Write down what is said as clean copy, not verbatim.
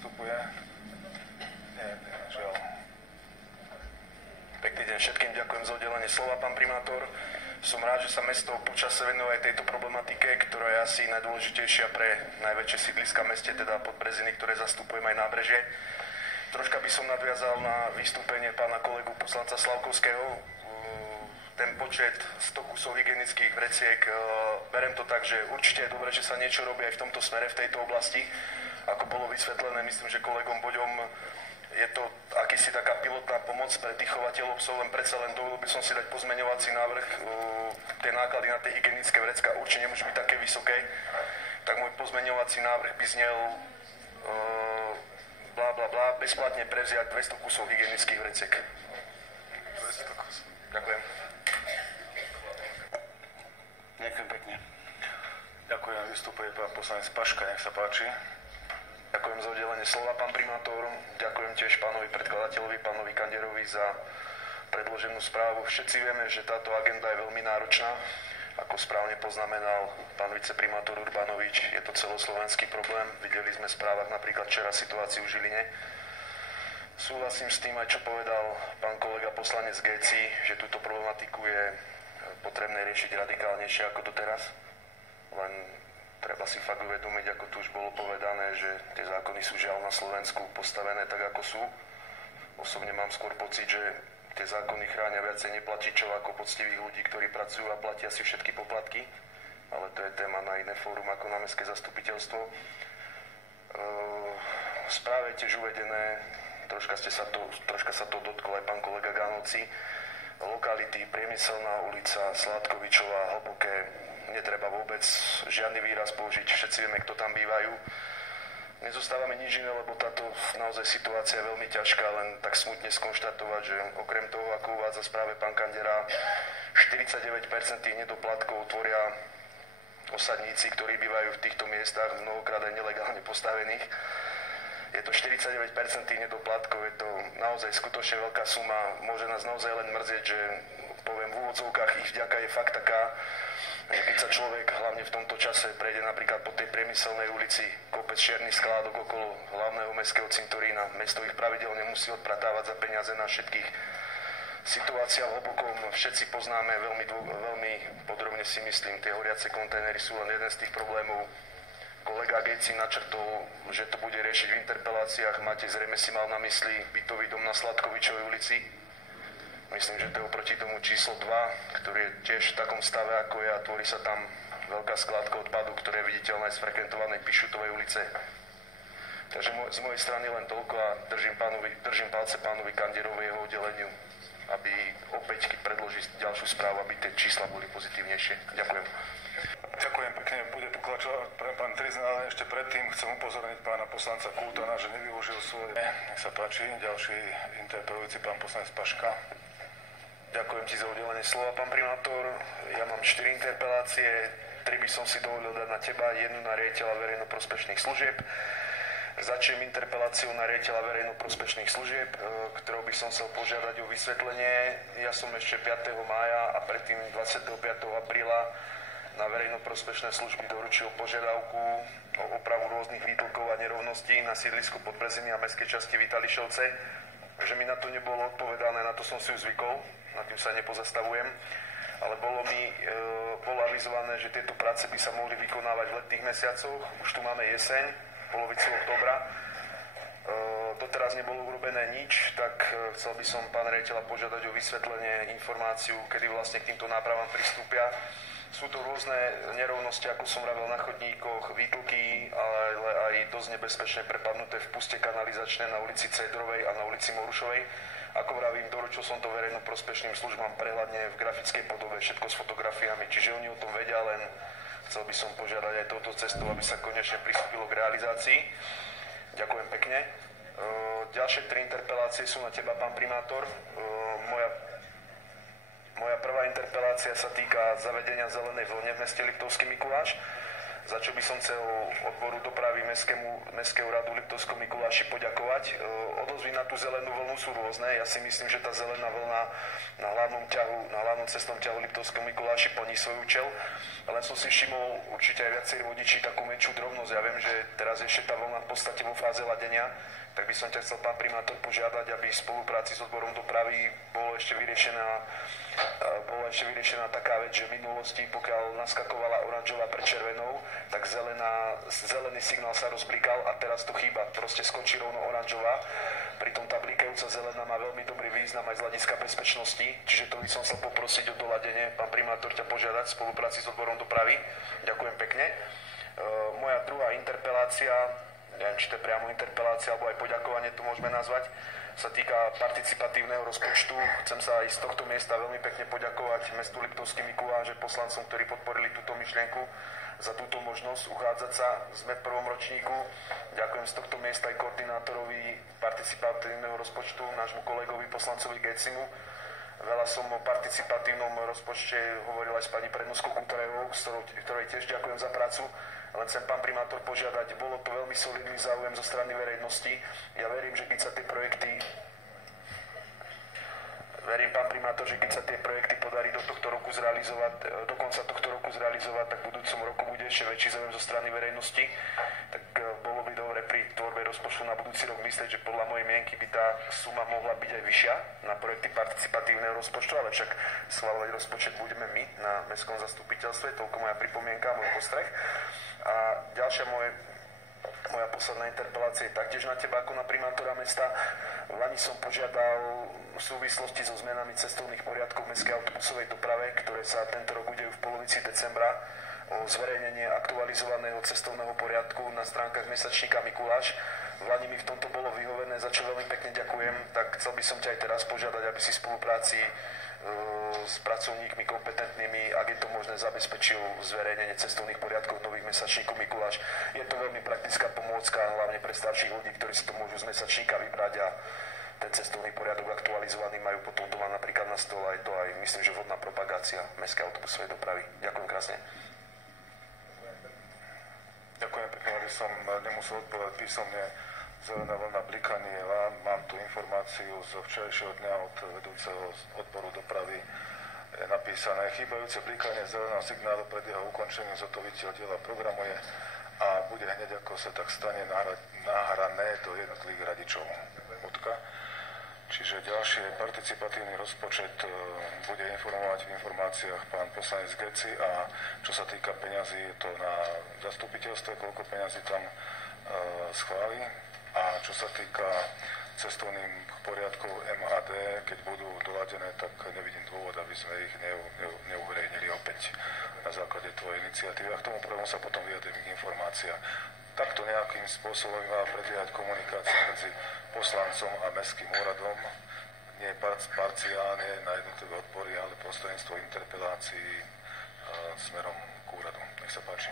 Vstupuje. Žiaľ. Pekný deň všetkým, ďakujem za udelenie slova, pán primátor. Som rád, že sa mesto počase venuje aj tejto problematike, ktorá je asi najdôležitejšia pre najväčšie sídliska v meste, teda Podbreziny, ktoré zastupujem aj nábrežie. Troška by som nadviazal na vystúpenie pána kolegu poslanca Slavkovského. Ten počet 100 kusov hygienických vreciek, berem to tak, že určite je dobré, že sa niečo robí aj v tomto smere, v tejto oblasti. Ako bolo vysvetlené, myslím, že kolegom Boďom, je to akýsi taká pilotná pomoc pre tých chovateľov psov, len predsa len dovolil by som si dať pozmeňovací návrh. Tie náklady na tie hygienické vrecká určite nemôžu byť také vysoké. Tak môj pozmeňovací návrh by znel bezplatne prevziať 200 kusov hygienických vreciek. 200 kusov. Ďakujem. Ďakujem pekne. Ďakujem, vystupuje pán poslanec Paška, nech sa páči. Ďakujem za udelenie slova, pán primátor. Ďakujem tiež pánovi predkladateľovi, pánovi Kanderovi za predloženú správu. Všetci vieme, že táto agenda je veľmi náročná. Ako správne poznamenal pán viceprimátor Urbanovič, je to celoslovenský problém. Videli sme v správach napríklad včera situáciu v Žiline. Súhlasím s tým aj, čo povedal pán kolega poslanec Géci, že túto problematiku je potrebné riešiť radikálnejšie ako doteraz. Len treba si fakt uvedomiť, ako tu už bolo povedané, že tie zákony sú žiaľ na Slovensku postavené tak, ako sú. Osobne mám skôr pocit, že tie zákony chránia viacej neplatičov ako poctivých ľudí, ktorí pracujú a platia si všetky poplatky. Ale to je téma na iné fórum ako na mestské zastupiteľstvo. V správe tiež uvedené, troška sa to dotkol aj pán kolega Ganovci, lokality Priemyselná ulica, Sládkovičová, Hlboké, netreba vôbec žiadny výraz použiť, všetci vieme, kto tam bývajú. Nezostáva mi nič iné, lebo táto naozaj situácia je veľmi ťažká, len tak smutne skonštatovať, že okrem toho, ako uvádza správe pán Kandera, 49% tých nedoplatkov tvoria osadníci, ktorí bývajú v týchto miestach, mnohokrát aj nelegálne postavených. Je to 49% tých nedoplatkov, je to naozaj skutočne veľká suma. Môže nás naozaj len mrzieť, že poviem v úvodzovkách, ich vďaka je fakt taká, že keď sa človek hlavne v tomto čase prejde napríklad po tej Priemyselnej ulici, kopec čiernych skládok okolo hlavného mestského cintorína, mesto ich pravidelne musí odpratávať za peniaze na všetkých. Situácia v Hlbokom všetci poznáme veľmi podrobne, si myslím, tie horiace kontajnery sú len jeden z tých problémov. Kolega Géci načrtol, že to bude riešiť v interpeláciách. Máte zrejme si mal na mysli bytový dom na Sladkovičovej ulici. Myslím, že to je oproti tomu číslo 2, ktorý je tiež v takom stave ako je a tvorí sa tam veľká skládka odpadu, ktorá je viditeľná aj z frekventovanej Pišutovej ulice. Takže z mojej strany len toľko a držím palce pánovi Kanderovi jeho oddeleniu, aby opäť, keď predloží ďalšiu správu, aby tie čísla boli pozitívnejšie. Ďakujem. Ďakujem pekne, bude pokračovať pán Trizna, ale ešte predtým chcem upozorniť pána poslanca Kultana, že nevyužil svoje... Nech sa páči, ďalší interpelujúci pán poslanec Paška. Ďakujem ti za udelenie slova, pán primátor. Ja mám 4 interpelácie, 3 by som si dovolil dať na teba, jednu na riaditeľa verejnoprospešných služieb. Začnem interpeláciu na riaditeľa verejnoprospešných služieb, ktorou by som chcel požiadať o vysvetlenie. Ja som ešte 5. mája a predtým 25. apríla na verejnoprospešné služby doručil požiadavku o opravu rôznych výtlkov a nerovností na sídlisku Podbreziny a mestskej časti Vitališovce. Že mi na to nebolo odpovedané, na to som si už zvykol, nad tým sa nepozastavujem, ale bolo avizované, že tieto práce by sa mohli vykonávať v letných mesiacoch. Už tu máme jeseň, polovicu októbra. Doteraz nebolo urobené nič, tak chcel by som pána riaditeľa požiadať o vysvetlenie, informáciu, kedy vlastne k týmto nápravám pristúpia. Sú to rôzne nerovnosti, ako som vravel, na chodníkoch, výtlky, ale aj dosť nebezpečne prepadnuté v puste kanalizačné na ulici Cedrovej a na ulici Morušovej. Ako vravím, doručil som to verejnoprospešným službám prehľadne v grafickej podobe, všetko s fotografiami, čiže oni o tom vedia, len chcel by som požiadať aj touto cestou, aby sa konečne pristúpilo k realizácii. Ďakujem pekne. Ďalšie 3 interpelácie sú na teba, pán primátor. Moja prvá interpelácia sa týka zavedenia zelenej vlne v meste Liptovský Mikuláš. za čo by som chcel odboru dopravy Mestského úradu Liptovskom Mikuláši poďakovať. Odozvy na tú zelenú vlnu sú rôzne. Ja si myslím, že tá zelená vlna na hlavnom cestnom ťahu Liptovskom Mikuláši plní svoj účel. Len som si všimol určite aj viacerí vodiči takú menšiu drobnosť. Ja viem, že teraz ešte tá vlna v podstate vo fáze ladenia, tak by som ťa chcel, pán primátor, požiadať, aby v spolupráci s odborom dopravy bola ešte vyriešená taká vec, že v minulosti, pokiaľ naskakovala oranžová pred červenou, tak zelený signál sa rozblikal a teraz to chýba. Proste skočí rovno oranžová. Pritom tá blikajúca zelená má veľmi dobrý význam aj z hľadiska bezpečnosti, čiže to by som chcel poprosiť o doladenie, pán primátor, ťa požiadať v spolupráci s odborom dopravy. Ďakujem pekne. Moja druhá interpelácia, neviem, či to je priamo interpelácia, alebo aj poďakovanie to môžeme nazvať, sa týka participatívneho rozpočtu. Chcem sa aj z tohto miesta veľmi pekne poďakovať mestu Liptovský Mikuláš, poslancom, ktorí podporili túto myšlienku, za túto možnosť uchádzať sa. Sme v prvom ročníku. Ďakujem z tohto miesta aj koordinátorovi participatívneho rozpočtu, nášmu kolegovi poslancovi Gecimu. Veľa som o participatívnom rozpočte hovoril aj s pani prednostkou Kutarevou, ktorej tiež ďakujem za prácu. Len chcem, pán primátor, požiadať, bolo to veľmi solidný záujem zo strany verejnosti. Ja verím, že keď sa tie projekty podarí do konca tohto roku zrealizovať, tak v budúcom roku bude ešte väčší záujem zo strany verejnosti. Tak bolo by dobre pri tvorbe rozpočtu na budúci rok myslieť, že podľa mojej mienky by tá suma mohla byť aj vyššia na projekty participatívneho rozpočtu, ale však schvaľovať rozpočet budeme my na mestskom zastupiteľstve. Toľko moja pripomienka, môj postreh. A ďalšia moja posledná interpelácia je taktiež na teba ako na primátora mesta. V Lani som požiadal v súvislosti so zmenami cestovných poriadkov v mestskej autobusovej doprave, ktoré sa tento rok udejú v polovici decembra, o zverejnenie aktualizovaného cestovného poriadku na stránkach mesačníka Mikuláš. V Lani mi v tomto bolo vyhovené, za čo veľmi pekne ďakujem. Tak chcel by som ťa aj teraz požiadať, aby si v spolupráci s pracovníkmi kompetentnými, ak je to možné, zabezpečil zverejnenie cestovných poriadkov nových mesačníkov Mikuláš. Je to veľmi praktická pomôcka, hlavne pre starších ľudí, ktorí si to môžu z mesačníka vybrať a ten cestovný poriadok aktualizovaný majú potom doma napríklad na stole. Aj to aj, myslím, že vhodná propagácia mestskej autobusovej dopravy. Ďakujem krásne. Ďakujem pekne, aby som nemusel odpovedať písomne. Zelená vlna blikanie, mám tu informáciu zo včerajšieho dňa od vedúceho odboru dopravy. Je napísané: chýbajúce blikanie zeleného signálu pred jeho ukončením zhotoviteľ diela programuje a bude hneď, ako sa tak stane, nahrané do jednotlivých radičov. Čiže ďalšie participatívny rozpočet bude informovať v informáciách pán poslanec Geci, a čo sa týka peňazí, je to na zastupiteľstve, koľko peňazí tam schváli. A čo sa týka cestovných poriadkov MAD, keď budú doladené, tak nevidím dôvod, aby sme ich neuverejnili opäť na základe tvojej iniciatívy. A k tomu prvom sa potom vyjadrím k informáciám. Takto nejakým spôsobom má prebiehať komunikácia medzi poslancom a mestským úradom, nie parciálne na jednotlivé odbory, ale prostredníctvom interpelácií smerom k úradu. Nech sa páči.